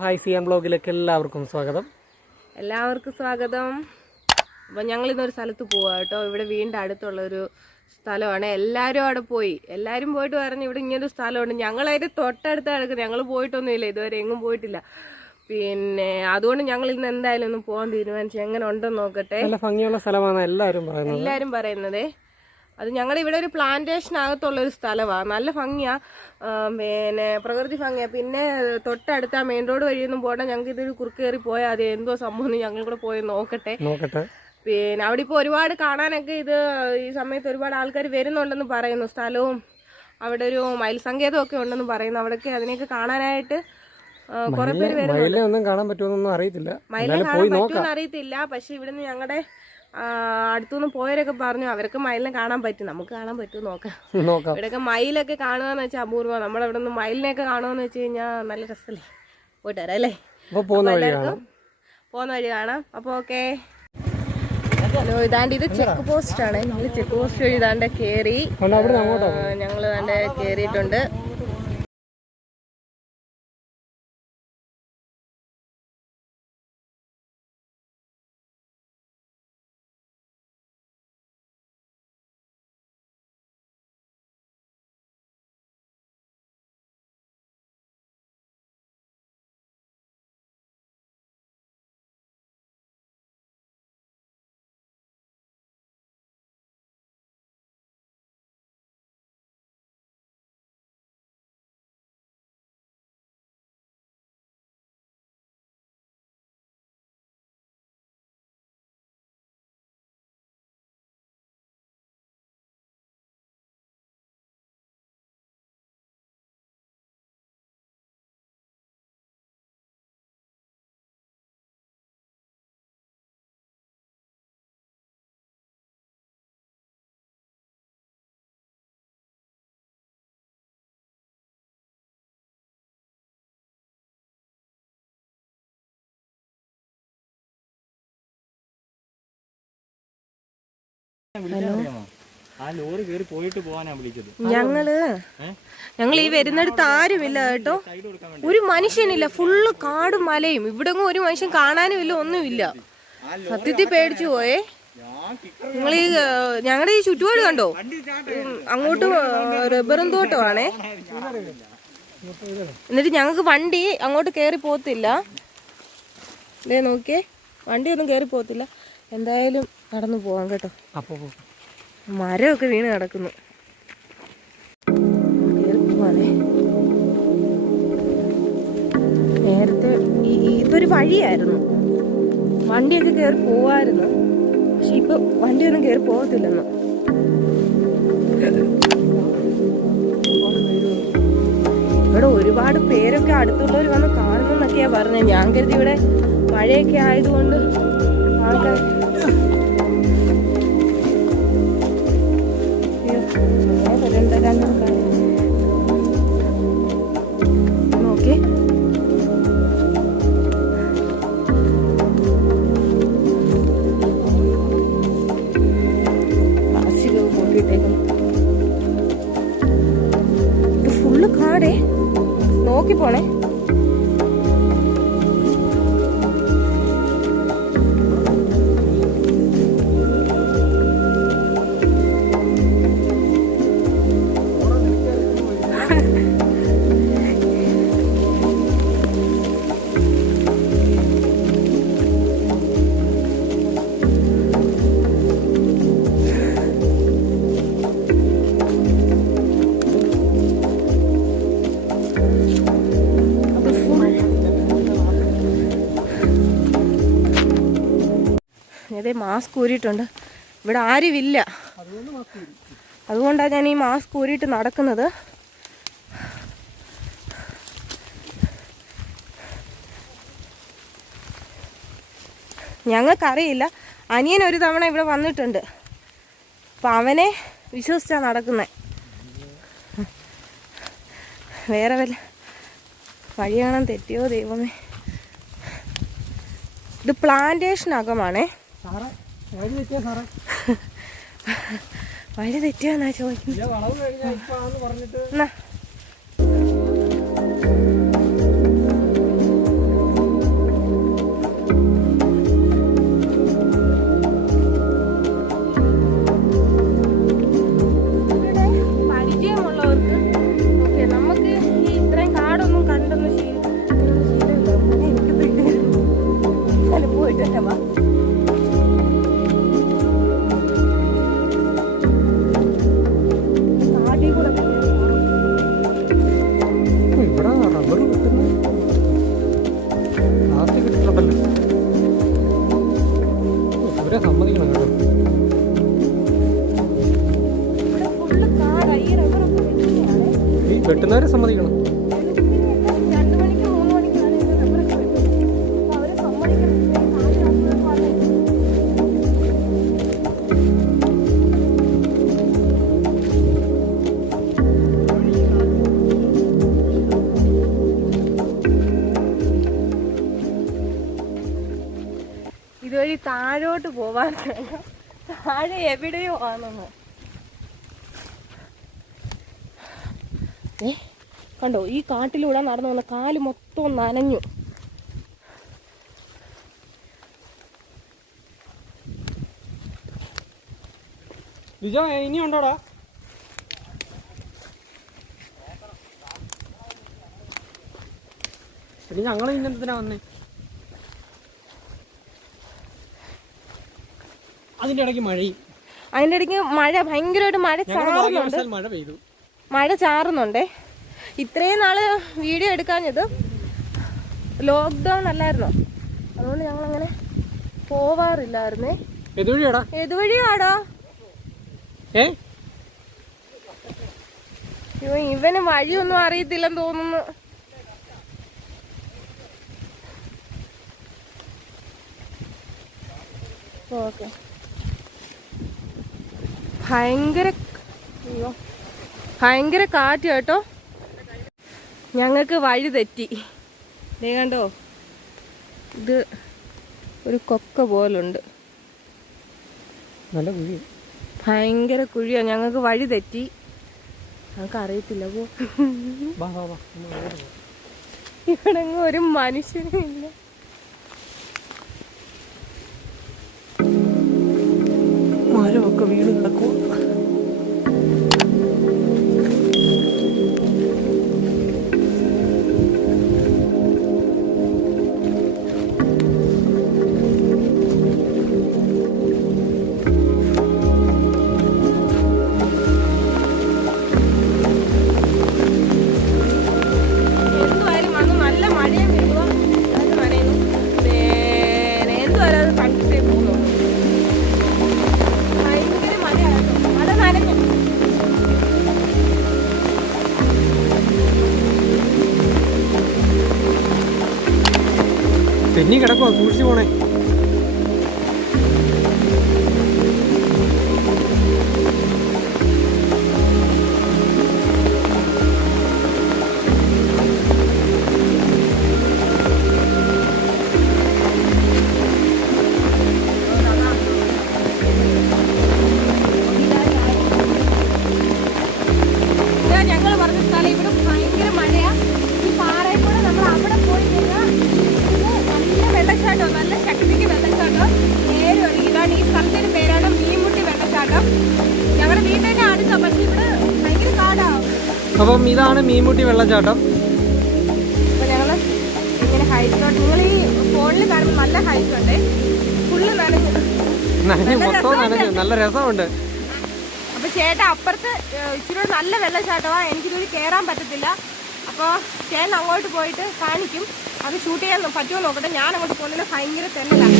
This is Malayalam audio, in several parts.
ഹായ് സിയാം ബ്ലോഗിലേക്ക് എല്ലാവർക്കും സ്വാഗതം. അപ്പോൾ ഞങ്ങളിന്നൊരു സ്ഥലത്ത് പോവാ കേട്ടോ. ഇവിടെ വീണ്ടും അടുത്തുള്ളൊരു സ്ഥലമാണ്. എല്ലാവരും അവിടെ പോയി. എല്ലാവരും പോയിട്ട് പറഞ്ഞു ഇവിടെ ഇങ്ങനൊരു സ്ഥലമുണ്ട്. ഞങ്ങളതിൻ്റെ തൊട്ടടുത്ത് കിടക്കുന്നത്. ഞങ്ങൾ പോയിട്ടൊന്നുമില്ല, ഇതുവരെ എങ്ങും പോയിട്ടില്ല. പിന്നെ അതുകൊണ്ട് ഞങ്ങൾ ഇന്ന് എന്തായാലും ഒന്ന് പോകാൻ തീരുമാനിച്ചു. എങ്ങനെ ഉണ്ടെന്ന് നോക്കട്ടെ. നല്ല ഭംഗിയുള്ള സ്ഥലമാണ് എല്ലാവരും പറയുന്നത്. അത് ഞങ്ങളുടെ ഇവിടെ ഒരു പ്ലാന്റേഷനകത്തുള്ളൊരു സ്ഥലമാണ്. നല്ല ഭംഗിയാ, പിന്നെ പ്രകൃതി ഭംഗിയാ. പിന്നെ തൊട്ടടുത്ത് ആ മെയിൻ റോഡ് വഴിയൊന്നും പോകണ്ട. ഞങ്ങൾക്ക് ഇതൊരു കുറുക്ക് കയറി പോയാൽ അത് എന്തോ സംഭവം ഞങ്ങൾ കൂടെ പോയി നോക്കട്ടെ. പിന്നെ അവിടെ ഇപ്പോൾ ഒരുപാട് കാണാനൊക്കെ ഈ സമയത്ത് ഒരുപാട് ആൾക്കാർ വരുന്നുണ്ടെന്ന് പറയുന്നു. സ്ഥലവും അവിടെ ഒരു മയിൽ സങ്കേതമൊക്കെ ഉണ്ടെന്ന് പറയുന്നു. അവിടെയൊക്കെ അതിനെയൊക്കെ കാണാനായിട്ട് കുറെ പേര് വരുന്നുണ്ട്. മയിലിനെ കാണാൻ പറ്റുമെന്ന് അറിയത്തില്ല. പക്ഷെ ഇവിടുന്ന് ഞങ്ങളുടെ അടുത്തുനിന്ന് പോയവരൊക്കെ പറഞ്ഞു അവർക്ക് മയിലിനെ കാണാൻ പറ്റും. നമുക്ക് കാണാൻ പറ്റും, നോക്കാം. ഇവിടെയൊക്കെ മയിലൊക്കെ കാണുകയെന്ന് വെച്ചാൽ അപൂർവം. നമ്മളവിടെ നിന്ന് മയിലിനെയൊക്കെ കാണുകയെന്ന് വെച്ച് കഴിഞ്ഞാൽ നല്ല രസമല്ലേ. പോയിട്ട് വരാം അല്ലേ. എല്ലാവർക്കും പോകുന്ന വഴി കാണാം. അപ്പോൾ ഓക്കെ. ഹലോ, ഇതാണ്ട് ഇത് ചെക്ക് പോസ്റ്റ് ആണ്. ഞങ്ങൾ ചെക്ക് പോസ്റ്റ് വഴി ഇതാണ്ട് കയറി. ഞങ്ങൾ ഇതാണ്ട് കയറിയിട്ടുണ്ട്. ഞങ്ങൾ ഈ വരുന്നിടത്ത് ആരുമില്ല കേട്ടോ. ഒരു മനുഷ്യനില്ല. ഫുള്ള് കാടും മലയും. ഇവിടെ ഒരു മനുഷ്യൻ കാണാനും ഇല്ല, ഒന്നുമില്ല. സത്യത്തിൽ പേടിച്ചു പോയേ. നിങ്ങൾ ഞങ്ങളുടെ ഈ ചുറ്റുപാട് കണ്ടോ? അങ്ങോട്ട് റബ്ബറും തോട്ടമാണേ. എന്നിട്ട് ഞങ്ങൾക്ക് വണ്ടി അങ്ങോട്ട് കയറി പോകത്തില്ല. ഇതേ നോക്കിയേ, വണ്ടിയൊന്നും കയറി പോകത്തില്ല. എന്തായാലും നടന്നു പോവാം കേട്ടോ. മരമൊക്കെ വീണ് കിടക്കുന്നു. കയറിപ്പോവാണേ. നേരത്തെ ഇതൊരു വഴിയായിരുന്നു, വണ്ടിയൊക്കെ കയറി പോവായിരുന്നു. പക്ഷെ ഇപ്പൊ വണ്ടിയൊന്നും കയറി പോകത്തില്ലെന്ന്. ഇവിടെ ഒരുപാട് പേരൊക്കെ അടുത്തുള്ളവർ വന്ന് കാണുന്നെന്നൊക്കെയാ പറഞ്ഞത്. ഞാൻ കരുതി ഇവിടെ മഴയൊക്കെ ആയതുകൊണ്ട് ആൾക്കാർ നോക്കി. പ്ലാസ്റ്റിക് കൂട്ടിയിട്ടേക്കുന്നു. ഇത് ഫുള്ള് കാടേ. നോക്കി പോണേ. ഇതേ മാസ്ക് ഊരിയിട്ടുണ്ട്. ഇവിടെ ആരുമില്ല, അതുകൊണ്ടാണ് ഞാൻ ഈ മാസ്ക് ഊരിയിട്ട് നടക്കുന്നത്. ഞങ്ങൾക്കറിയില്ല. അനിയൻ ഒരു തവണ ഇവിടെ വന്നിട്ടുണ്ട്. അപ്പം അവനെ വിശ്വസിച്ചാണ് നടക്കുന്നത്. വേറെ വല്ല വഴി കാണാൻ തെറ്റിയോ ദൈവമേ. ഇത് പ്ലാന്റേഷനകമാണേ. വഴി തെറ്റിയാന്നാ ചോദിക്കുന്നത്. ഇവരെ സമ്മതിക്കണം കേട്ടോ. ഈ വെട്ടുന്നവരെ സമ്മതിക്കണം. ഇതുവഴി താഴോട്ട് പോവാൻ താഴെ എവിടെയോ ആണെന്ന് കണ്ടോ. ഈ കാട്ടിലൂടെ നടന്നു വന്ന കാല് മൊത്തം നനഞ്ഞു. ഇനി ഉണ്ടോടാ? ഇനി ഞങ്ങൾ ഇന്നത്തിനാ വന്നേ. അതിന്റെ ഇടയ്ക്ക് മഴ ഭയങ്കരമായിട്ട് മഴ ചാറുന്നുണ്ട്. മഴ ചാറുന്നുണ്ടേ. ഇത്രയും നാള് വീഡിയോ എടുക്കാഞ്ഞത് ലോക്ക്ഡൗൺ അല്ലായിരുന്നോ, അതുകൊണ്ട് ഞങ്ങളങ്ങനെ പോവാറില്ലായിരുന്നേ. ഏതുവഴിയാടാ? ഇവന് വഴിയൊന്നും അറിയത്തില്ലെന്ന് തോന്നുന്നു. ഓക്കെ. ഭയങ്കര കാറ്റ് കേട്ടോ. ഞങ്ങൾക്ക് വഴി തെറ്റി. ദേ കണ്ടോ, ഇത് ഒരു കൊക്ക പോലുണ്ട്. ഭയങ്കര കുഴിയാ. ഞങ്ങൾക്ക് വഴി തെറ്റി. ഞങ്ങൾക്ക് അറിയത്തില്ല. ഇവിടെ ഒരു മനുഷ്യനും ഇല്ല. മരമൊക്കെ വീട് കിടക്കും. തെന്നി കിടക്കുവാ, സൂക്ഷിച്ചു പോണേ. ഞങ്ങൾ പറഞ്ഞ സ്ഥലം ഇവിടെ ഭയങ്കര മഴയാ. ഈ പാറയിൽ കൂടെ നമ്മൾ അവിടെ പോയി കഴിഞ്ഞാൽ വെള്ളച്ചാട്ടം, നല്ല ശക്തിക്ക് വെള്ളച്ചാട്ടം നേരെ ഒഴുകി. ഇതാണ് ഈ സ്ഥലത്തിന്റെ പേരാണ് മീൻമുട്ടി വെള്ളച്ചാട്ടം. ഞങ്ങളുടെ വീട്ടിന്റെ അടുത്ത, പക്ഷെ ഇവിടെ ഭയങ്കര കാടാവും. അപ്പം ഇതാണ് മീൻമുട്ടി വെള്ളച്ചാട്ടം. അപ്പൊ ഞങ്ങള് ഇങ്ങനെ ഹൈറ്റിലോട്ട്, നിങ്ങൾ ഈ ഫോണിൽ കാണുമ്പോൾ നല്ല ഹൈറ്റ് ഉണ്ട്. ഫുള്ള് നനഞ്ഞു മൊത്തം നനഞ്ഞു, നല്ല രസമുണ്ട്. അപ്പൊ ചേട്ടാ അപ്പുറത്ത് ഇച്ചിരി നല്ല വെള്ളച്ചാട്ടമാ, എനിക്കിതുവഴി കയറാൻ പറ്റത്തില്ല. അപ്പോൾ ചേട്ടൻ അങ്ങോട്ട് പോയിട്ട് കാണിക്കും. അത് ഷൂട്ട് ചെയ്യാൻ പറ്റുമോ നോക്കട്ടെ. ഞാൻ അങ്ങോട്ട് പോകുന്നില്ല, ഭയങ്കര തെന്നലാണ്.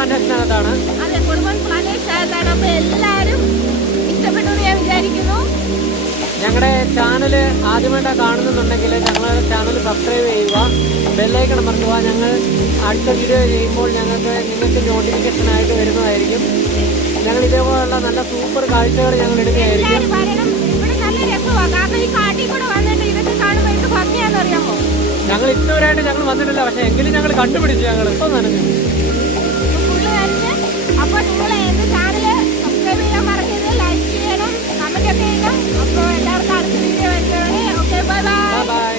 പ്ലാന്റേഷനകത്താണ്. അതെ, കുടുംബം പ്ലാന്റേഷനകത്താണ്. അപ്പൊ എല്ലാരും ഇഷ്ടപ്പെട്ടു എന്ന് ഞാൻ വിചാരിക്കുന്നു. ഞങ്ങളുടെ ചാനൽ ആദ്യമായിട്ടാണ് കാണുന്നുണ്ടെങ്കിൽ ഞങ്ങളുടെ ചാനൽ സബ്സ്ക്രൈബ് ചെയ്യുക, ബെല്ലൈക്കൺ അമർത്തുക. ഞങ്ങൾ അടുത്ത വീഡിയോ ചെയ്യുമ്പോൾ നിങ്ങൾക്ക് നോട്ടിഫിക്കേഷനായിട്ട് വരുന്നതായിരിക്കും. ഞങ്ങൾ ഇതേപോലുള്ള നല്ല സൂപ്പർ കാഴ്ചകൾ ഞങ്ങൾ ഇടുകയായിരിക്കും. എല്ലാരും വരണം. ഇവിടെ നല്ല രസമാണ്. കാരണം ഈ കാട്ടിൽ കൂടെ വന്നിട്ട് ഇതൊക്കെ കാണുമ്പോൾ എന്ത് ഭംഗിയാന്ന് അറിയാമോ? ഞങ്ങൾ ഇതുവരെയായിട്ട് ഞങ്ങൾ വന്നിട്ടില്ല, പക്ഷെ എങ്കിലും ഞങ്ങൾ കണ്ടുപിടിച്ചു. ഞങ്ങൾ ഇപ്പം നനഞ്ഞു ഫുള്ള് നനഞ്ഞ്. അപ്പൊ നിങ്ങൾ എന്റെ ചാനല് സബ്സ്ക്രൈബ് ചെയ്യാൻ മറക്കരുത്, ലൈക്ക് ചെയ്യണം, കമന്റ് ഒക്കെ ചെയ്യണം. അപ്പോൾ എല്ലാവർക്കും അടുത്ത വീഡിയോ വരുന്നതാണ്. Okay, bye bye. ബൈ.